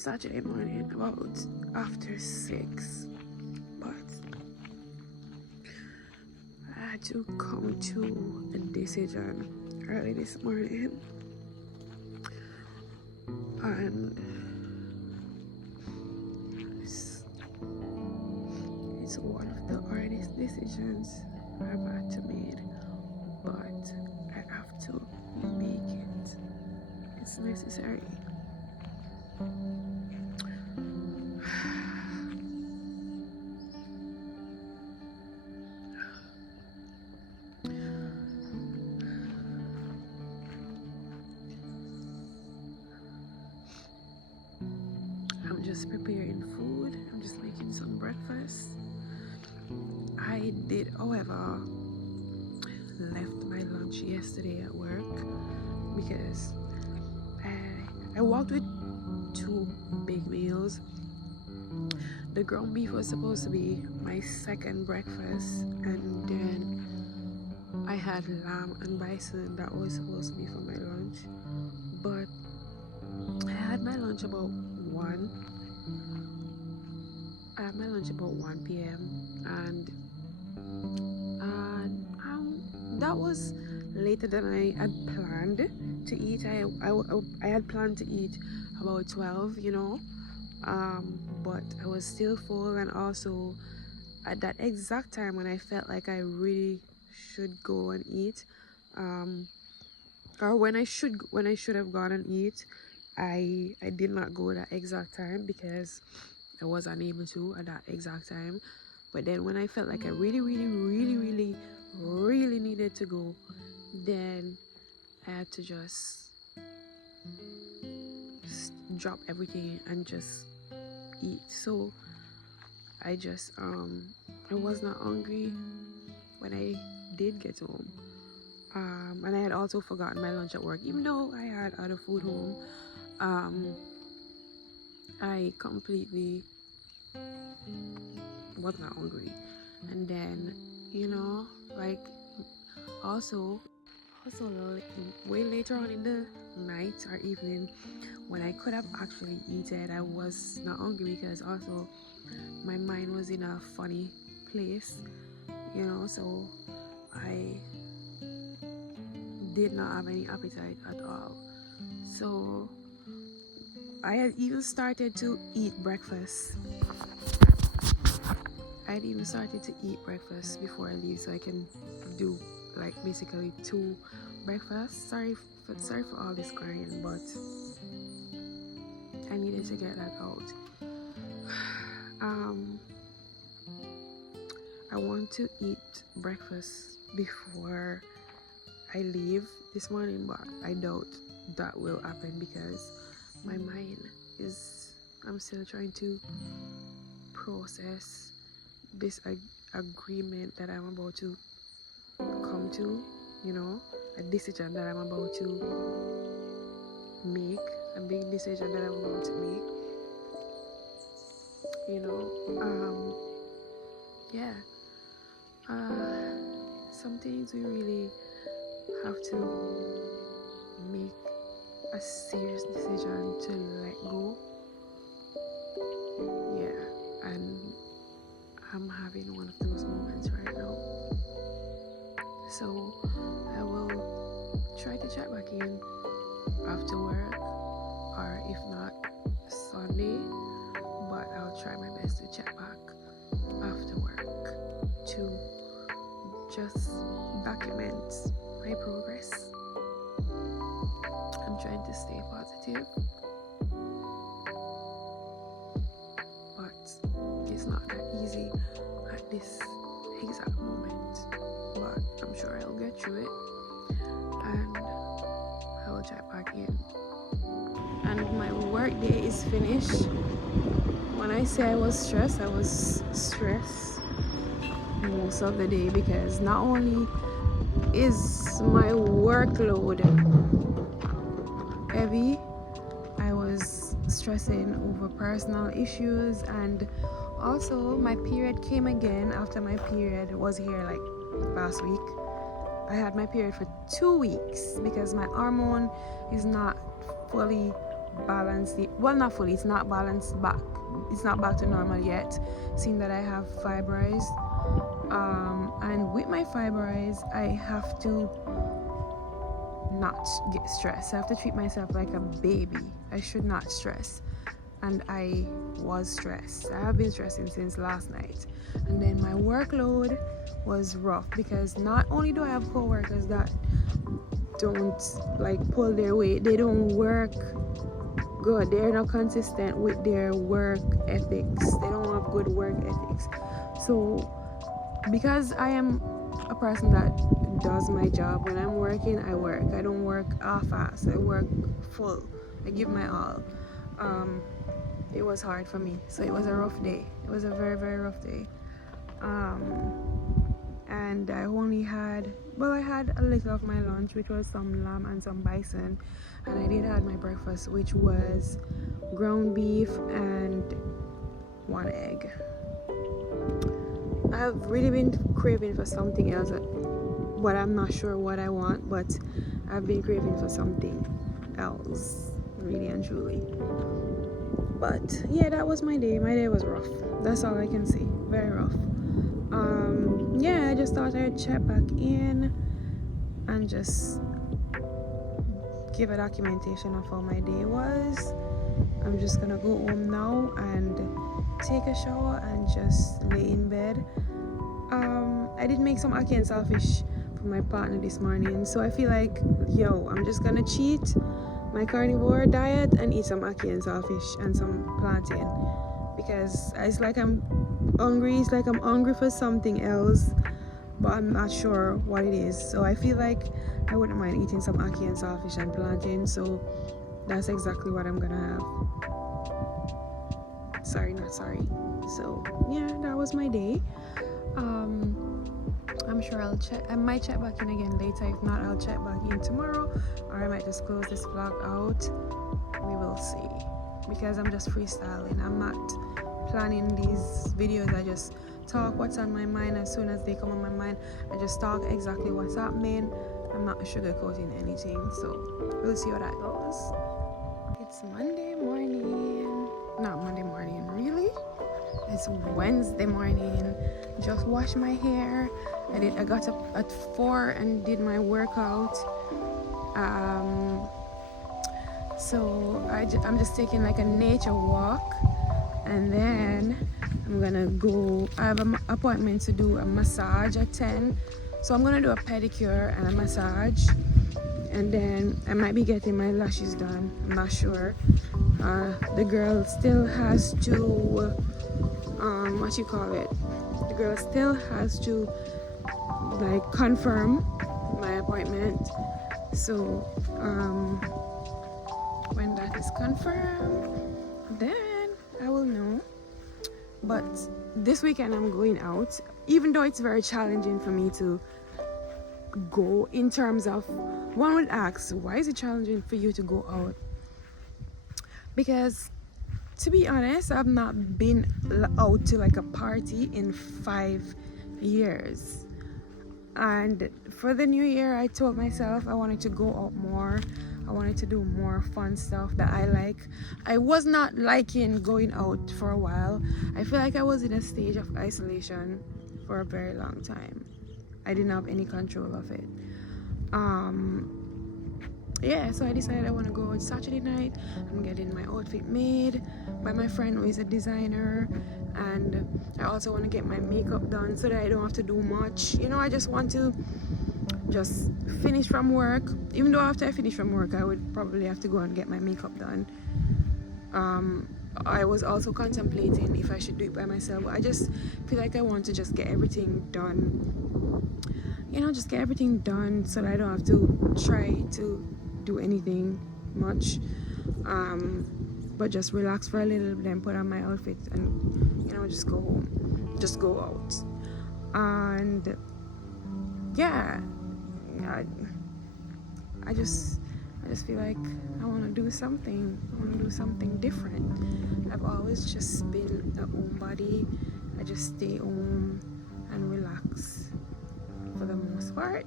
Saturday morning about after 6, but I had to come to a decision early this morning, and it's one of the hardest decisions I've had to make, but I have to make it. It's necessary. I'm just preparing food. I'm just making some breakfast. I did, however, left my lunch yesterday at work because I walked with 2 big meals. The ground beef was supposed to be my second breakfast, and then I had lamb and bison that was supposed to be for my lunch. But I had my lunch about 1. I had my lunch about 1 p.m. and that was later than I had planned to eat. I had planned to eat about 12, but I was still full, and also at that exact time when I felt like I really should go and eat, or when I should have gone and eat, I did not go that exact time because I was unable to at that exact time. But then when I felt like I really needed to go, then I had to just drop everything and just eat. So I just I was not hungry when I did get home, and I had also forgotten my lunch at work. Even though I had other food home, I completely was not hungry. And then like also way later on in the night or evening, when I could have actually eaten, I was not hungry because also my mind was in a funny place, so I did not have any appetite at all. So I had even started to eat breakfast. Before I leave, so I can do like basically 2 breakfasts. Sorry for all this crying, but I needed to get that out. I want to eat breakfast before I leave this morning, but I doubt that will happen because my mind I'm still trying to process this agreement that I'm about to come to, a decision that I'm about to make, a big decision that I'm about to make, some things we really have to make a serious decision to let go. And I'm having one of those moments right now. So I will try to check back in after work, or if not Sunday, but I'll try my best to check back after work to just document my progress. I'm trying to stay positive, but it's not that easy at this exact moment, but I'm sure I'll get through it, and I will check back in. And my work day is finished. When I say I was stressed most of the day, because not only is my workload heavy, I was stressing over personal issues, and also my period came again after my period was here like last week. I had my period for 2 weeks because my hormone is not fully balanced it. Well, not fully. It's not balanced back. It's not back to normal yet, seeing that I have fibroids. And with my fibroids, I have to not get stressed. I have to treat myself like a baby. I should not stress. And I was stressed. I have been stressing since last night. And then my workload was rough because not only do I have coworkers that don't like pull their weight, they don't work good. They're not consistent with their work ethics. They don't have good work ethics. So because I am a person that does my job, when I'm working, I work. I don't work half-ass. I work full. I give my all. It was hard for me. So it was a rough day. It was a very, very rough day. And I only had, well, I had a little of my lunch, which was some lamb and some bison. And I did have my breakfast, which was ground beef and 1 egg. I've really been craving for something else, but I'm not sure what I want, but I've been craving for something else, really and truly. But yeah, that was my day. My day was rough. That's all I can say. Very rough. Yeah, I just thought I'd check back in and just give a documentation of how my day was. I'm just gonna go home now and take a shower and just lay in bed. I did make some ackee and saltfish for my partner this morning, so I feel like, I'm just gonna cheat my carnivore diet and eat some ackee and saltfish and some plantain, because it's like I'm hungry. It's like I'm hungry for something else, but I'm not sure what it is. So I feel like I wouldn't mind eating some ackee and saltfish and plantain, so that's exactly what I'm gonna have. Sorry, not sorry. So yeah, that was my day. I'm sure I might check back in again later. If not, I'll check back in tomorrow, or I might just close this vlog out. We will see, because I'm just freestyling. I'm not planning these videos. I just talk what's on my mind. As soon as they come on my mind, I just talk exactly what's happening. I'm not sugarcoating anything, so we'll see how that goes. It's Monday morning. Not Monday morning, really. It's Wednesday morning. Just washed my hair. I got up at 4 and did my workout. So I'm just taking like a nature walk, and then I'm gonna go. I have an appointment to do a massage at 10. So I'm gonna do a pedicure and a massage, and then I might be getting my lashes done. I'm not sure. The girl still has to the girl still has to like confirm my appointment. So when that is confirmed, then I will know. But this weekend I'm going out, even though it's very challenging for me to go. In terms of, one would ask, why is it challenging for you to go out? Because to be honest, I've not been out to like a party in 5 years. And for the new year, I told myself I wanted to go out more. I wanted to do more fun stuff that I like. I was not liking going out for a while. I feel like I was in a stage of isolation for a very long time. I didn't have any control of it. So I decided I want to go out Saturday night. I'm getting my outfit made by my friend who is a designer, and I also want to get my makeup done so that I don't have to do much. I just want to just finish from work. Even though after I finish from work, I would probably have to go and get my makeup done. I was also contemplating if I should do it by myself, but I just feel like I want to just get everything done. Just get everything done so that I don't have to try to do anything much, but just relax for a little bit, then put on my outfit and just go home, just go out. And yeah, I just feel like I want to do something. I want to do something different. I've always just been a homebody. I just stay home and relax for the most part.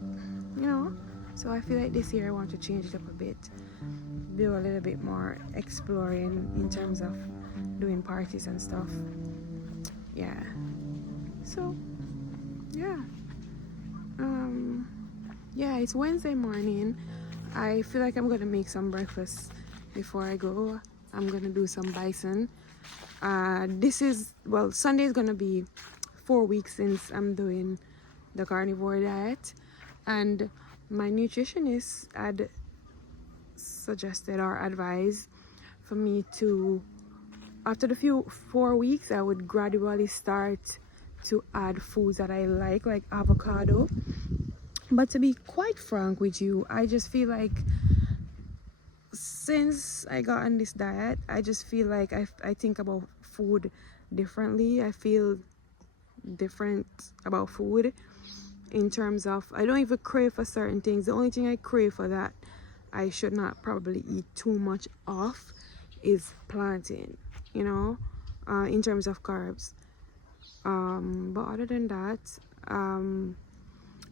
So I feel like this year I want to change it up a bit, do a little bit more exploring in terms of doing parties and stuff. Yeah. So yeah. Yeah, it's Wednesday morning. I feel like I'm gonna make some breakfast before I go. I'm gonna do some bison. Sunday is gonna be 4 weeks since I'm doing the carnivore diet, and my nutritionist had suggested or advised for me to, after the 4 weeks, I would gradually start to add foods that I like avocado. But to be quite frank with you, I just feel like since I got on this diet, I just feel like I think about food differently. I feel different about food in terms of I don't even crave for certain things. The only thing I crave for that I should not probably eat too much of is plantain, in terms of carbs. But other than that,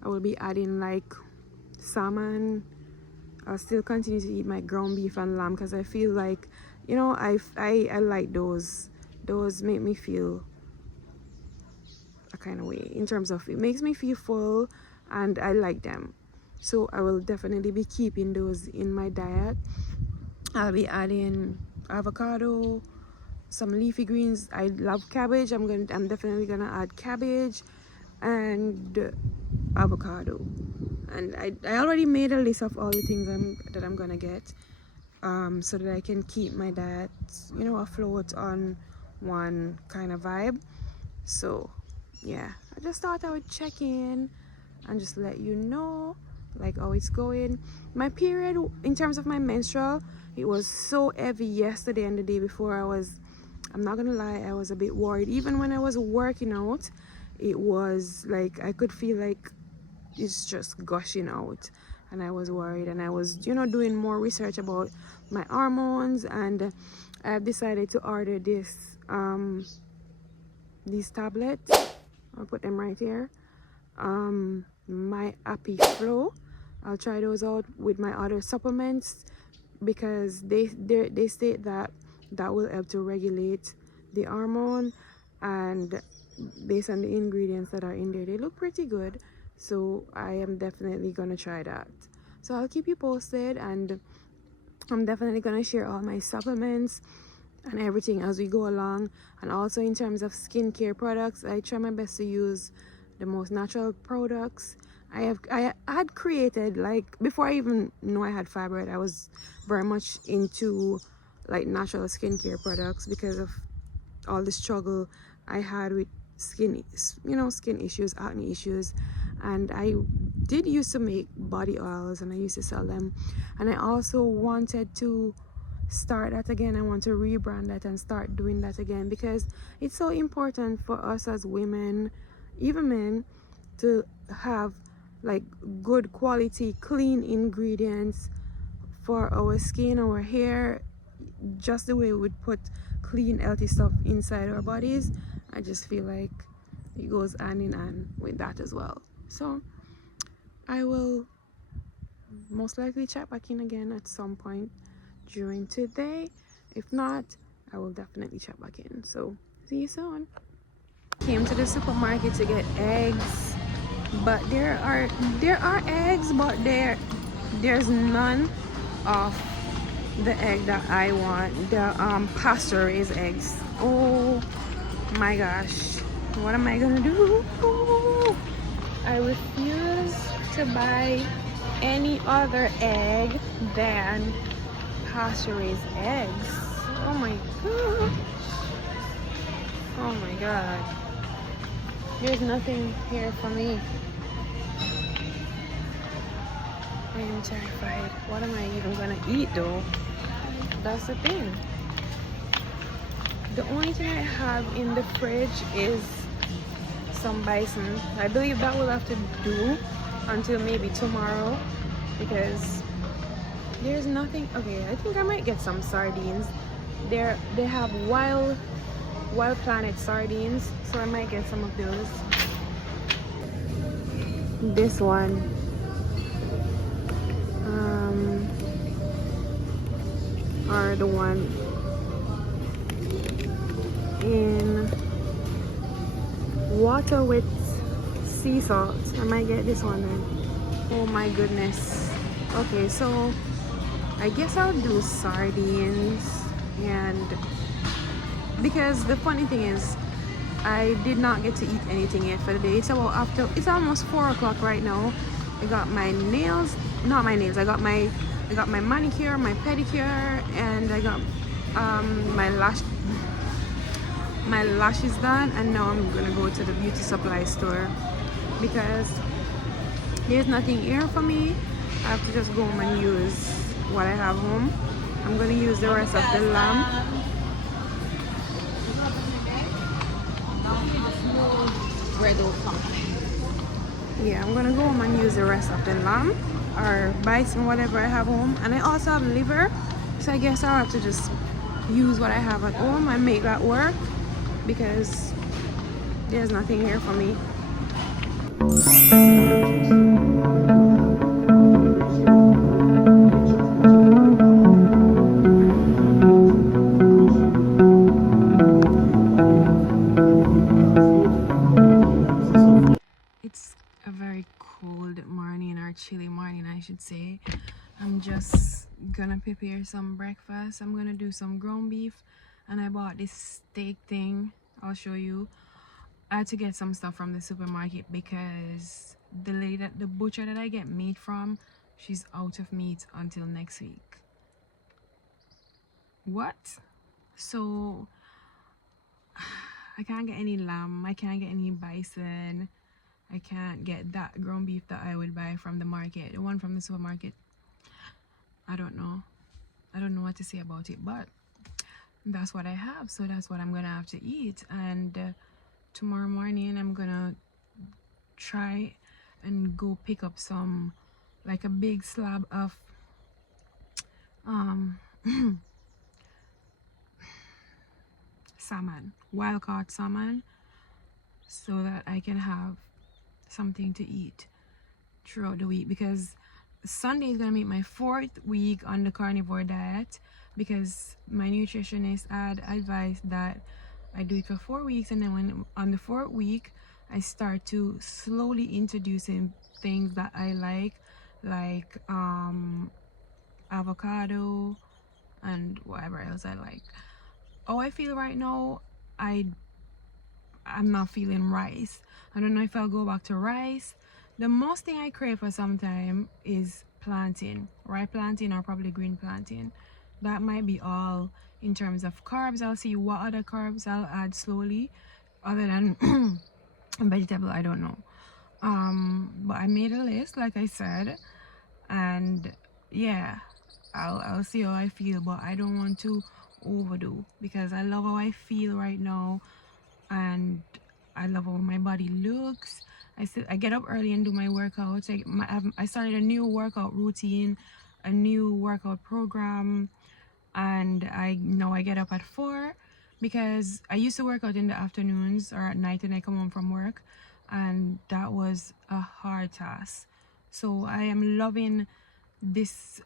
I will be adding like salmon. I'll still continue to eat my ground beef and lamb because I feel like, I like those. Those make me feel a kind of way in terms of it makes me feel full and I like them. So I will definitely be keeping those in my diet. I'll be adding avocado, some leafy greens. I love cabbage. I'm definitely gonna add cabbage and avocado. And I already made a list of all the things that I'm gonna get, so that I can keep my diet, afloat on one kind of vibe. So yeah, I just thought I would check in and just let you know like how it's going. My period, in terms of my menstrual, it was so heavy yesterday and the day before. I'm not gonna lie, I was a bit worried. Even when I was working out, it was like I could feel like it's just gushing out, and I was worried, and I was doing more research about my hormones, and I've decided to order these tablets. I'll put them right here. My Happy Flow. I'll try those out with my other supplements because they state that will help to regulate the hormone, and based on the ingredients that are in there, they look pretty good. So I am definitely gonna try that. So I'll keep you posted, and I'm definitely gonna share all my supplements and everything as we go along. And also in terms of skincare products, I try my best to use the most natural products. I had created, like, before I even know I had fibroid, I was very much into like natural skincare products because of all the struggle I had with skin issues, acne issues. And I did used to make body oils, and I used to sell them, and I also wanted to start that again. I want to rebrand that and start doing that again, because it's so important for us as women, even men, to have like good quality clean ingredients for our skin, our hair, just the way we would put clean healthy stuff inside our bodies. I just feel like it goes hand in hand with that as well. So I will most likely check back in again at some point during today. If not, I will definitely check back in. So see you soon. Came to the supermarket to get eggs, but there are eggs, but there's none of the egg that I want, the pasture raised eggs. Oh my gosh, what am I gonna do? I refuse to buy any other egg than pasture raised eggs. Oh my god. Oh my god. There's nothing here for me. I am terrified. What am I even gonna eat though? That's the thing. The only thing I have in the fridge is some bison. I believe that will have to do until maybe tomorrow, because there's nothing. Okay, I think I might get some sardines. They have wild planet sardines, so I might get some of those. This one, or the one in water with sea salt. I might get this one then. Oh my goodness. Okay, so I guess I'll do sardines, and because the funny thing is I did not get to eat anything yet for the day. It's about after, it's almost 4 o'clock right now. I got my nails, not my nails, I got my manicure, my pedicure, and I got my lashes done, and now I'm gonna go to the beauty supply store because there's nothing here for me. I have to just go home and use what I have home. I'm gonna use the rest of the lamb. Yeah, I'm gonna go home and use the rest of the lamb or buy some whatever I have home. And I also have liver, so I guess I'll have to just use what I have at home and make that work because there's nothing here for me. It's a very cold morning, or chilly morning I should say. I'm just gonna prepare some breakfast. I'm gonna do some ground beef, and I bought this steak thing. I'll show you. I had to get some stuff from the supermarket because the butcher that I get meat from, she's out of meat until next week. What? So I can't get any lamb, I can't get any bison, I can't get that ground beef that I would buy from the market, the one from the supermarket. I don't know what to say about it, but that's what I have, so that's what I'm gonna have to eat. And tomorrow morning I'm gonna try and go pick up some, like a big slab of salmon, wild caught salmon, so that I can have something to eat throughout the week, because Sunday is gonna make my 4th week on the carnivore diet, because my nutritionist had advised that I do it for 4 weeks, and then when on the 4th week I start to slowly introducing things that I like avocado and whatever else I like. How I feel right now, I'm not feeling rice. I don't know if I'll go back to rice. The most thing I crave for some time is plantain, right? Plantain, or probably green plantain. That might be all in terms of carbs. I'll see what other carbs I'll add slowly other than vegetable. I don't know. But I made a list, like I said, and yeah, I'll see how I feel, but I don't want to overdo because I love how I feel right now, and I love how my body looks. I get up early and do my workouts. I started a new workout routine, a new workout program, and I get up at 4 because I used to work out in the afternoons or at night when I come home from work, and that was a hard task. So I am loving this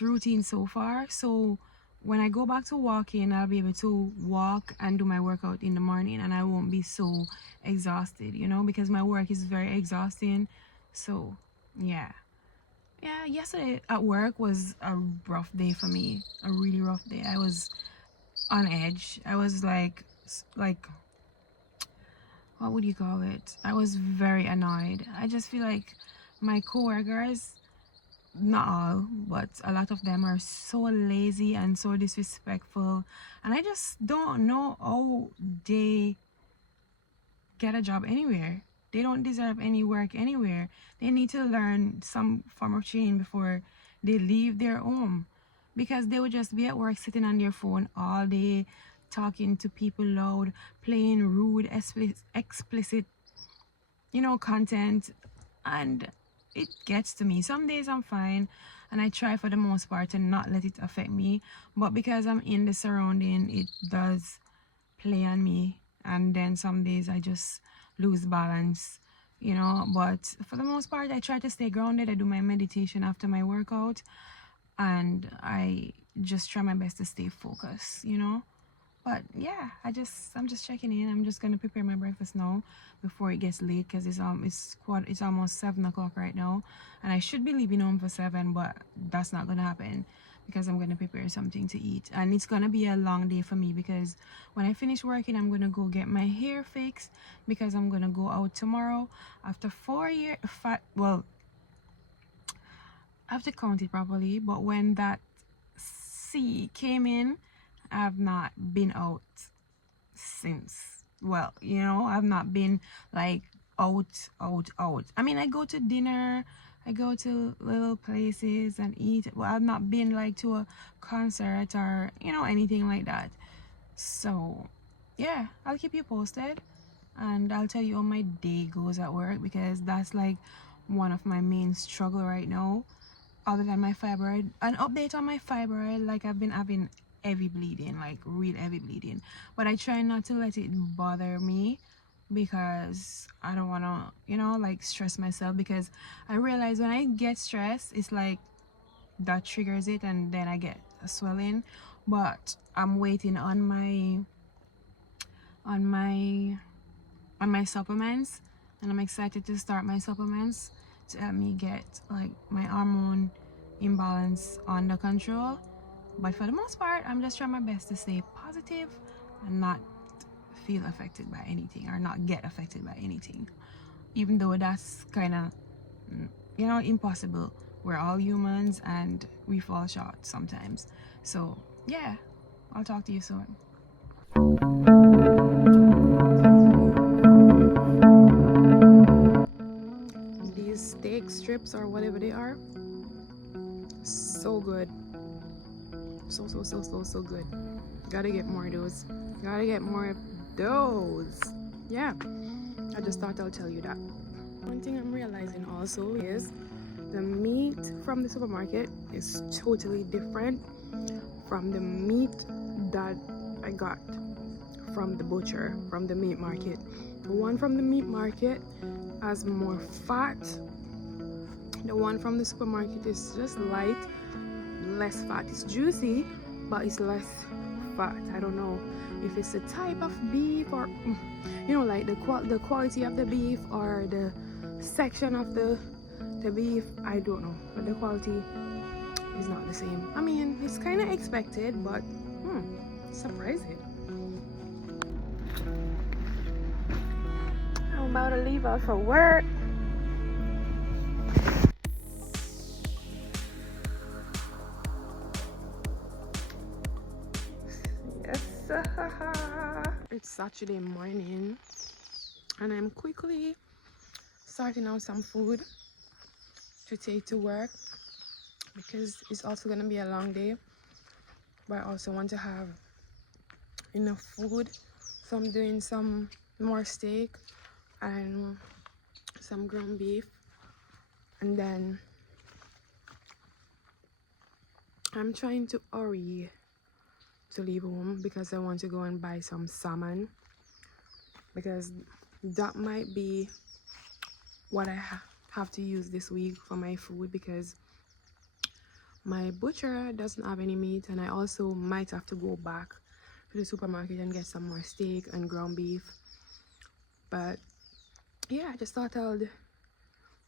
routine so far. So when I go back to walking, I'll be able to walk and do my workout in the morning, and I won't be so exhausted, because my work is very exhausting. So yeah, yesterday at work was a rough day for me, a really rough day. I was on edge. I was like what would you call it? I was very annoyed. I just feel like my coworkers, not all, but a lot of them, are so lazy and so disrespectful, and I just don't know how they get a job anywhere. They don't deserve any work anywhere. They need to learn some form of training before they leave their home, because they would just be at work sitting on their phone all day, talking to people loud, playing rude, explicit content, and it gets to me. Some days I'm fine, and I try for the most part to not let it affect me, but because I'm in the surrounding, it does play on me, and then some days I just lose balance, but for the most part I try to stay grounded. I do my meditation after my workout, and I just try my best to stay focused, you know. But yeah, I'm just checking in. I'm just gonna prepare my breakfast now before it gets late, because it's almost 7 o'clock right now, and I should be leaving home for 7, but that's not gonna happen because I'm gonna prepare something to eat, and it's gonna be a long day for me because when I finish working, I'm gonna go get my hair fixed because I'm gonna go out tomorrow after 4 years. Well, I have to count it properly, but when that C came in, I've not been out since. Well, you know, I've not been like out. I mean, I go to dinner, I go to little places and eat, but I've not been like to a concert or, you know, anything like that. So yeah, I'll keep you posted, and I'll tell you how my day goes at work, because that's like one of my main struggle right now, other than my fibroid. An update on my fibroid, like I've been having heavy bleeding, like real heavy bleeding, but I try not to let it bother me because I don't want to, you know, like stress myself, because I realize when I get stressed, it's like that triggers it and then I get a swelling. But I'm waiting on my on my supplements, and I'm excited to start my supplements to help me get like my hormone imbalance under control. But for the most part, I'm just trying my best to stay positive and not feel affected by anything, or not get affected by anything, even though that's kind of, you know, impossible. We're all humans and we fall short sometimes. So yeah, I'll talk to you soon. These steak strips or whatever they are, so good. So good. Gotta get more of those. Gotta get more of those. Yeah, I just thought I'll tell you that. One thing I'm realizing also is the meat from the supermarket is totally different from the meat that I got from the butcher, from the meat market. The one from the meat market has more fat. The one from the supermarket is just light, less fat. It's juicy, but it's less fat. I don't know if it's the type of beef, or you know, like the quality of the beef, or the section of the beef. I don't know, but the quality is not the same. I mean, it's kind of expected, but surprising. I'm about to leave out for work. Yes. It's Saturday morning, and I'm quickly sorting out some food to take to work, because it's also gonna be a long day, but I also want to have enough food. So I'm doing some more steak and some ground beef, and then I'm trying to hurry to leave home because I want to go and buy some salmon, because that might be what I have to use this week for my food, because my butcher doesn't have any meat, and I also might have to go back to the supermarket and get some more steak and ground beef. But yeah, I just thought I'll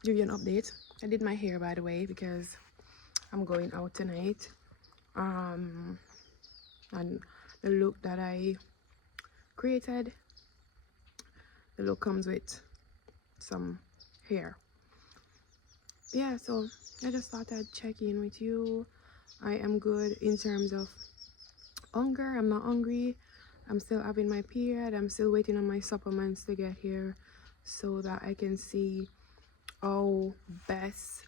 give you an update. I did my hair, by the way, because I'm going out tonight, and the look that I created, the look comes with some hair. Yeah, so I just thought I'd check in with you. I am good in terms of hunger. I'm not hungry. I'm still having my period. I'm still waiting on my supplements to get here so that I can see how best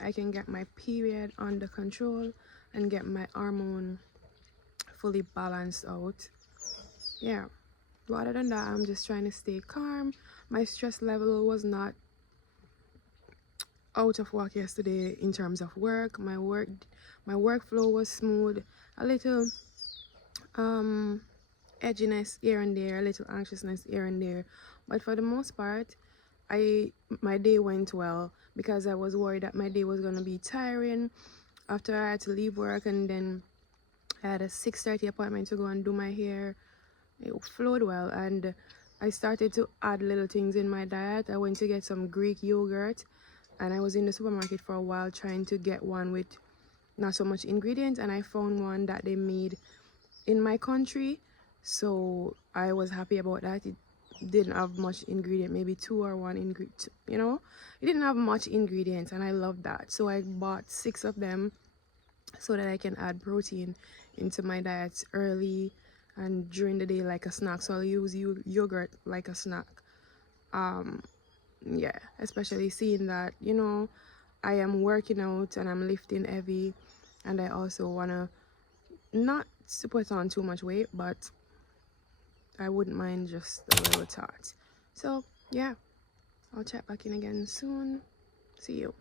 I can get my period under control and get my hormone fully balanced out. Yeah, but other than that, I'm just trying to stay calm. My stress level was not out of whack yesterday in terms of work. My workflow was smooth. A little edginess here and there, a little anxiousness here and there, but for the most part, my day went well, because I was worried that my day was going to be tiring, after I had to leave work, and then I had a 6:30 appointment to go and do my hair. It flowed well, and I started to add little things in my diet. I went to get some Greek yogurt, and I was in the supermarket for a while trying to get one with not so much ingredients, and I found one that they made in my country, so I was happy about that. It didn't have much ingredient, maybe two or one ingredient, you know. It didn't have much ingredients, and I loved that, so I bought 6 of them so that I can add protein into my diet early and during the day like a snack. So I'll use yogurt like a snack. Yeah, especially seeing that, you know, I am working out and I'm lifting heavy, and I also want to not to put on too much weight, but I wouldn't mind just a little tot. So yeah, I'll check back in again soon. See you.